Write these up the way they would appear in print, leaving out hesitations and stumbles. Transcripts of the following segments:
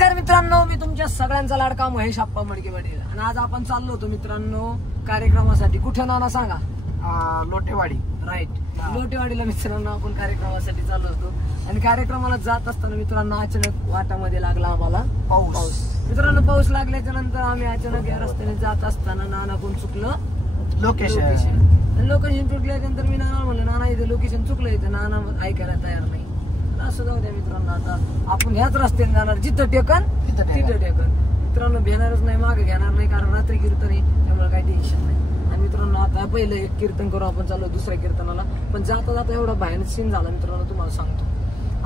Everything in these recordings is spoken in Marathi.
नमस्कार मित्रांनो, मी तुमच्या सगळ्यांचा लाडका महेश आप्पा मडके पाटील आणि आज आपण चाललो होतो मित्रांनो कार्यक्रमासाठी. कुठे नाना सांगा? लोटेवाडी. राईट, लोटेवाडीला मित्रांनो आपण कार्यक्रमासाठी चाललो होतो आणि कार्यक्रमाला जात असताना मित्रांनो अचानक वाटामध्ये लागला आम्हाला पाऊस. मित्रांनो पाऊस लागल्याच्या नंतर आम्ही अचानक या रस्त्याने जात असताना नाना कोण चुकलं लोकेशन चुकल्यानंतर मी नाना म्हणलं नाना इथे लोकेशन चुकलं, इथे नाना ऐकायला तयार नाही. असं जाऊ द्या मित्रांनो, आता आपण ह्याच रस्त्याने जाणार, जिथं टेकन तिथं टेकन. मित्रांनो भेणारच नाही, मागे घेणार नाही, कारण रात्री कीर्तन आहे त्यामुळे काही टेन्शन नाही. आणि मित्रांनो आता पहिलं एक कीर्तन करू आपण, चाललो दुसऱ्या कीर्तनाला. पण जाता जाता एवढा भयानक सीन झाला मित्रांनो, तुम्हाला सांगतो.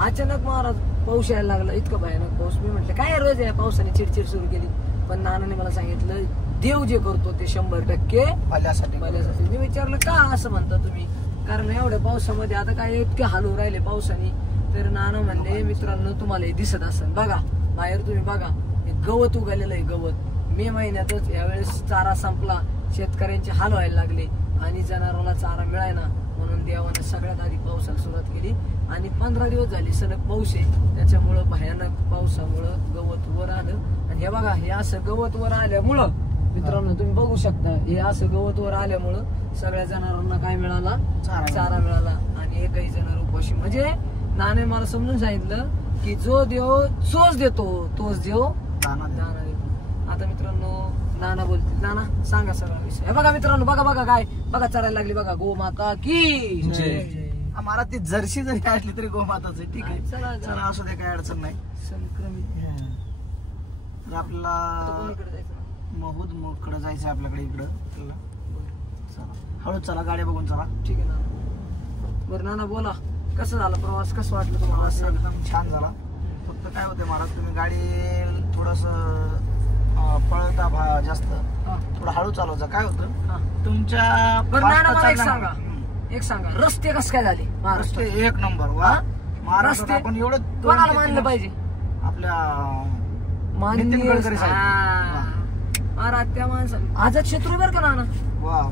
अचानक महाराज पाऊस यायला लागला, इतकं भयानक पाऊस. मी म्हटलं काय रोज या पावसाने चिडचिड सुरू केली. पण नानाने मला सांगितलं देव जे करतो ते 100% भल्यासाठी. मी विचारलं का असं म्हणता तुम्ही, कारण एवढ्या पावसामध्ये आता काय इतके हाल होऊ राहिले पावसाने. तर नाना म्हणले मित्रांनो तुम्हाला हे दिसत असेल बघा, बाहेर तुम्ही बघा, गवत उगलेलं आहे गवत. मे महिन्यातच यावेळेस चारा संपला, शेतकऱ्यांचे हाल व्हायला लागले आणि जनावरांना चारा मिळायना. म्हणून देवाने सगळ्यात आधी पावसाला सुरुवात केली आणि 15 दिवस झाले सलग पाऊस आहे. त्याच्यामुळं भयानक पावसामुळं गवत वर आलं. आणि हे बघा, हे असं गवत वर आल्यामुळं मित्रांनो तुम्ही बघू शकता, हे असं गवत वर आल्यामुळं सगळ्या जनावरांना काय मिळाला? चारा मिळाला. आणि एकही जनावर उपाशी. म्हणजे नाने मला समजून सांगितलं की जो देव चोच देतो तोच देव दाना देतो. आता मित्रांनो नाना बोलतील, नाना सांगा सगळा विषय. हे बघा मित्रांनो, बघा काय बघा चरायला लागली बघा, गोमाता की जय. आम्हाला ती जर्सी जरी काय असली तरी गोमाताच आहे. ठीक आहे, चला असू दे, काय अडचण नाही. संक्रमित आपल्याला महूद कडे जायचं आपल्याकडे इकडं. चला हळू चला, गाड्या बघून चला. ठीक आहे ना. बरं नाना बोला, कसं झालं प्रवास, कसं वाटलं तुम्हाला? एकदम छान झाला. फक्त काय होते महाराज, तुम्ही गाडी थोडस पळता जास्त, थोडं हळू चालवायचं. काय होतं तुमच्या एक सांगा रस्ते कसं काय झाले? रस्ते एक नंबर. वा महाराष्ट्र आपण एवढं कोणाला मानलं पाहिजे? आपल्या नितीन गडकरी साहेब. महाराज त्या माणसाने आझाद शत्रू बरं का नाना.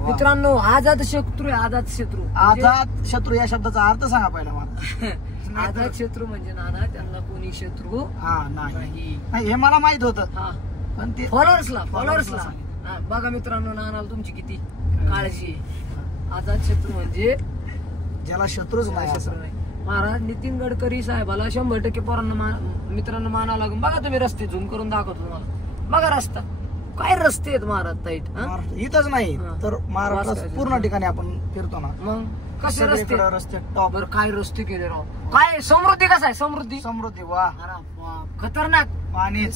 मित्रांनो आझाद शत्रू आहे, आझाद शत्रू. आझाद शत्रू या शब्दाचा अर्थ सांगा पहिला मला. आझाद शत्रू म्हणजे नाना त्यांना कोणी शत्रू नाही, हे मला माहित होतं. पण ते फॉलोअर्सला बघा मित्रांनो, नानाला तुमची किती काळजी आहे. आझाद शत्रू म्हणजे ज्याला शत्रूच नाही. महाराज नितीन गडकरी साहेबाला 100% पोरांना मित्रांनो मानावं लागून. बघा तुम्ही रस्ते झूम करून दाखवतो तुम्हाला. बघा रस्ता, काय रस्ते आहेत महाराज ताईट. इथंच नाही तर महाराष्ट्रात पूर्ण ठिकाणी आपण फिरतो ना, मग कसे रस्ते टॉप. काय रस्ते केले राव. काय समृद्धी कसं आहे? समृद्धी वा खतरनाक. पाणी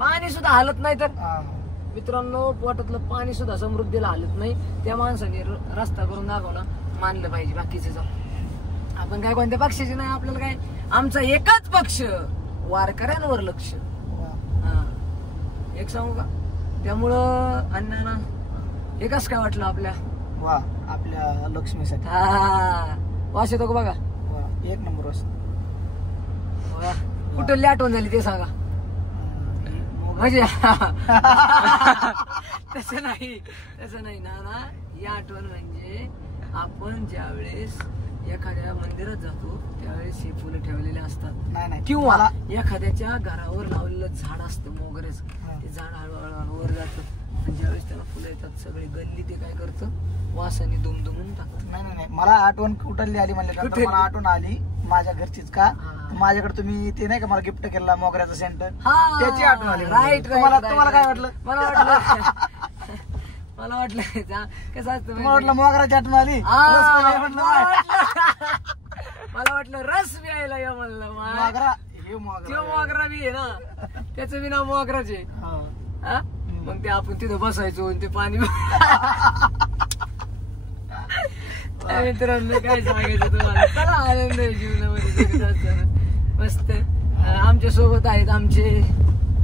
पाणी सुद्धा हालत नाही. तर मित्रांनो पोटातलं पाणी सुद्धा समृद्धीला हालत नाही. त्या माणसाने रस्ता करून दाखवला, मानलं पाहिजे. बाकीचे जाऊ आपण काय कोणत्या पक्षाचे नाही, आपल्याला काय आमचा एकच पक्ष, वारकऱ्यांवर लक्ष. एक सांगू का, त्यामुळं अण्णांना हे कसं काय वाटलं आपल्या आपल्या लक्ष्मीसाठी. वास येतो का बघा, एक नंबर वास. कुठली आठवण झाली ते सांगा. म्हणजे तसं नाही नाना, ही आठवण म्हणजे आपण ज्या वेळेस एखाद्या मंदिरात जातो त्यावेळेस हे फुलं ठेवलेले असतात, किंवा एखाद्याच्या घरावर लावलेलं झाड असतं मोगऱ्याचं, ते झाड हळूहळू वर जातं आणि ज्यावेळेस त्याला फुलं येतात सगळी गल्ली ते काय करतं, वासाने दुमदुमून टाकतं. नाही, मला आठवण कुठली आली म्हणले, मला आठवण आली माझ्या घरचीच. का माझ्याकडे तुम्ही ते नाही का मला गिफ्ट केला मोगऱ्याचं सेंटर, त्याची आठवण आली. राईट. तुम्हाला काय वाटलं? मला वाटलं कसं असतं, मला वाटलं मोगराची आठवण आली. मला वाटलं रस प्यायला या म्हणलं. मोगरा बी आहे ना, त्याचं बी नाव मोगराच आहे. मग ते आपण तिथं बसायचो ते पाणी. मित्रांनो काय सांगायचं तुम्हाला, चला आनंद आहे जीवनामध्ये. मस्त आमच्या सोबत आहेत आमचे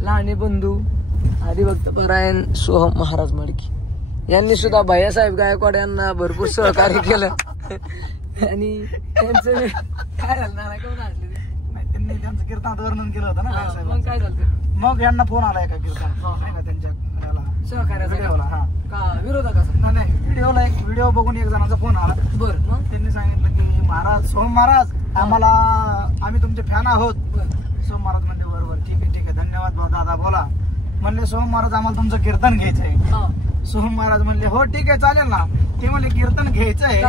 लहाने बंधू हरिभक्त परायण सोहम महाराज मडकी. यांनी सुद्धा भैयासाहेब गायकवाड यांना भरपूर सहकार्य केलं. आणि त्यांचं काय झालं ना, कोण असले त्यांनी त्यांचं कीर्तनात वर्णन केलं होतं ना. मग काय झालं, मग यांना फोन आलाय का कीर्तन त्यांच्या सहकार्याचा का विरोधाचा? नाही, व्हिडिओ बघून एक जणांचा फोन आला. बरं, मग त्यांनी सांगितलं की महाराज सोहम महाराज आम्ही तुमचे फॅन आहोत. सोहम महाराज म्हणजे बरोबर ठीक आहे. म्हणले सोहम महाराज आम्हाला तुमचं कीर्तन घ्यायचंय. हा. सोहम महाराज म्हणले हो ठीक आहे चालेल ना. ते म्हणले कीर्तन घ्यायचंय.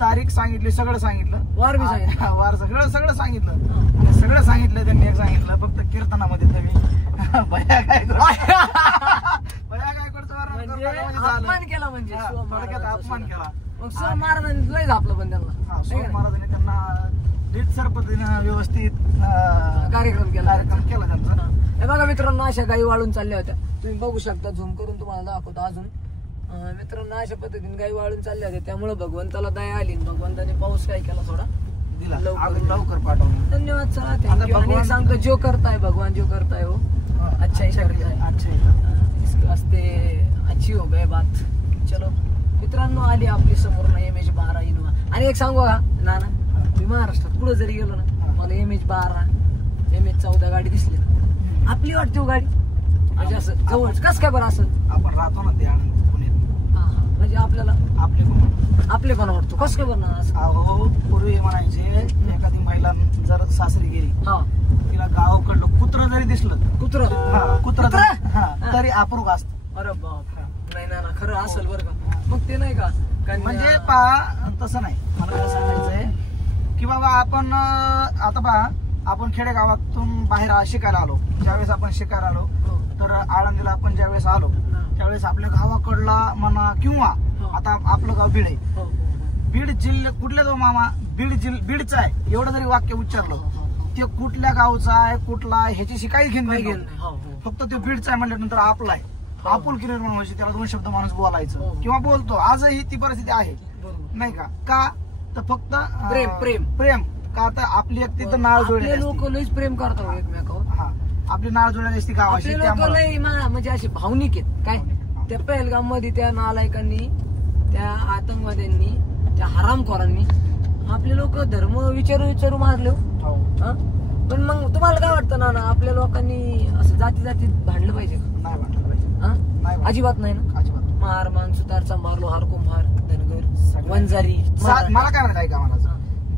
तारीख सांगितली, सगळं सांगितलं, वार बी सांगितलं, वार सगळं सांगितलं. आणि सगळं सांगितलं त्यांनी. एक सांगितलं फक्त कीर्तनामध्ये तुम्ही भया काय अपमान केला म्हणजे थोडक्यात अपमान केला. मग सोहम महाराजांनी लय झापलं पण त्यांना. सोहम महाराजांनी त्यांना रीतसर पद्धतीने व्यवस्थित कार्यक्रम केला त्यांचा. हे बघा मित्रांनो, अशा गाई वाळून चालल्या होत्या. तुम्ही बघू शकता, झूम करून तुम्हाला दाखवतो अजून. मित्रांनो, अशा पद्धतीने गाई वाळून चालल्या होत्या. त्यामुळे भगवंताला दया आली. भगवंताने पाऊस काय केला, थोडा दिला, लवकर पाठवलं. धन्यवाद चला. थँक्यू. सांगतो जो करताय भगवान, जो करताय हो अच्छा ही करताय, इसके वास्ते अच्छी हो गए बात. चलो मित्रांनो, आली आपली समोर ना MH12 इनोवा. आणि एक सांगू का नाना, मी महाराष्ट्रात पुढे जरी गेलो ना, मला MH12 MH14 गाडी दिसली आपली वाटते हो गाडी. म्हणजे असं जवळ कस काय बरं असं आपण राहतो ना ते आनंद पुण्यात, म्हणजे आपल्याला आपले पण वाटतो कस काय बरं असं. अहो पूर्वी म्हणायचे एखादी महिला जर सासरी गेली, तिला गावाकडलं कुत्र जरी दिसलं, कुत्र तरी अप्रूप असत. अरे बाप, नाही ना खरं असेल बरं का. मग ते नाही का म्हणजे पहा तसं नाही. मला काय सांगायचंय की बाबा आपण आता पहा, आपण खेडेगावातून बाहेर शिकायला आलो. ज्यावेळेस आपण शिकायला आलो तर आळंदीला आपण ज्यावेळेस आलो त्यावेळेस आपल्या गावाकडला म्हणा किंवा आता आपलं गाव बीड आहे, बीड जिल्ह्यात कुठल्या जो मामा बीडचा आहे एवढं जरी वाक्य उच्चारलं, ते कुठल्या गावचा आहे कुठला आहे ह्याची काही घेणं नाही. फक्त ते बीडचा आहे म्हटल्यानंतर आपला आहे, आपुलकी निर्माण व्हायची. त्याला 2 शब्द माणूस बोलायचं किंवा बोलतो. आजही ती परिस्थिती आहे नाही का तर फक्त प्रेम का तर आपली एक तिथं नाळ जोडली, लोक लईच प्रेम करतात एकमेकावर. आपली नाळ जोडलेली असती गावाशी. म्हणजे असे भावनिक आहेत काय. त्या पहलगाम मध्ये त्या नालायकांनी, त्या आतंकवाद्यांनी, त्या हरामखोरांनी आपले लोक धर्म विचारू मारले. पण मग तुम्हाला काय वाटतं नाना, आपल्या लोकांनी असं जाती भांडलं पाहिजे का? नाही भांडलं पाहिजे, अजिबात नाही ना. अजिबात. मार सुतारचा मारलो, हार कुंभार, धनगर, वंजारी. मला काय म्हणत आहे का, मला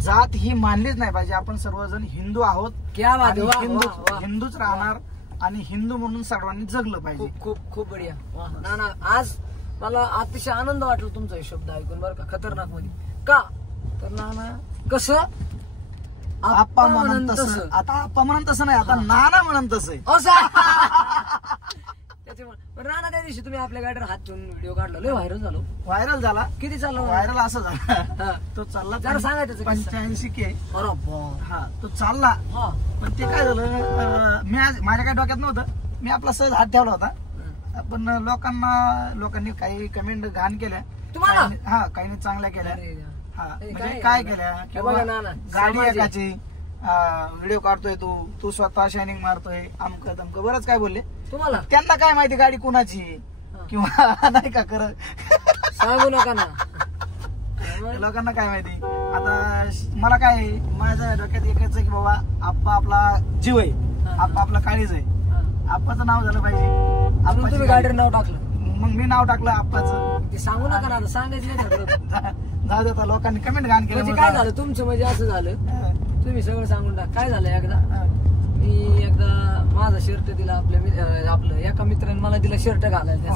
जात ही मानलीच नाही पाहिजे. आपण सर्वजण हिंदू आहोत, हिंदूच राहणार आणि हिंदू म्हणून सर्वांनी जगलं पाहिजे. खूप खूप बढिया नाना. आज मला अतिशय आनंद वाटला तुमचा शब्द ऐकून बरं का. खतरनाक मध्ये का तर नाना कसं आप्पा म्हणून तसं, आता आप्पा म्हणून तसं नाही, आता नाना म्हणून तसं त्याच्यामुळे. राणा त्या दिवशी तुम्ही आपल्या गाडीवर हात ठेवून व्हिडिओ काढला, लय व्हायरल झाला. किती चालला व्हायरल? असं झालं तो चालला जरा सांगायचं 85 के. हा तो चालला. पण ते काय झालं, मी आज माझ्या काही डोक्यात नव्हतं, मी आपला सहज हात ठेवला होता. पण लोकांनी काही कमेंट घाण केल्या तुम्हाला. काही चांगल्या केल्या. म्हणजे काय केल्या किंवा गाडी एकाची व्हिडिओ काढतोय तू स्वतः शायनिंग मारतोय, अमकं तमकं बरंच काय बोलले तुम्हाला. त्यांना काय माहिती गाडी कुणाची किंवा नाही का सांगू नका ना. लोकांना काय माहिती. आता मला काय, माझ्या डोक्यात एकच आहे की बाबा आप्पा आपला जीव आहे, आप्पा आपला काळीज आहे. आप्पाचं नाव झालं पाहिजे. तुम्ही गाडीवर नाव टाकलं, मग मी नाव टाकलं आप्पाचं. ते सांगू नका ना, सांगायचं नाही. जाऊ देता, लोकांनी कमेंट घाण केलं. काय झालं तुमचं, म्हणजे असं झालं तुम्ही सगळं सांगून टाक. काय झालं, मी एकदा माझा शर्ट दिला आपल्या एका मित्राने मला दिला शर्ट घालायला.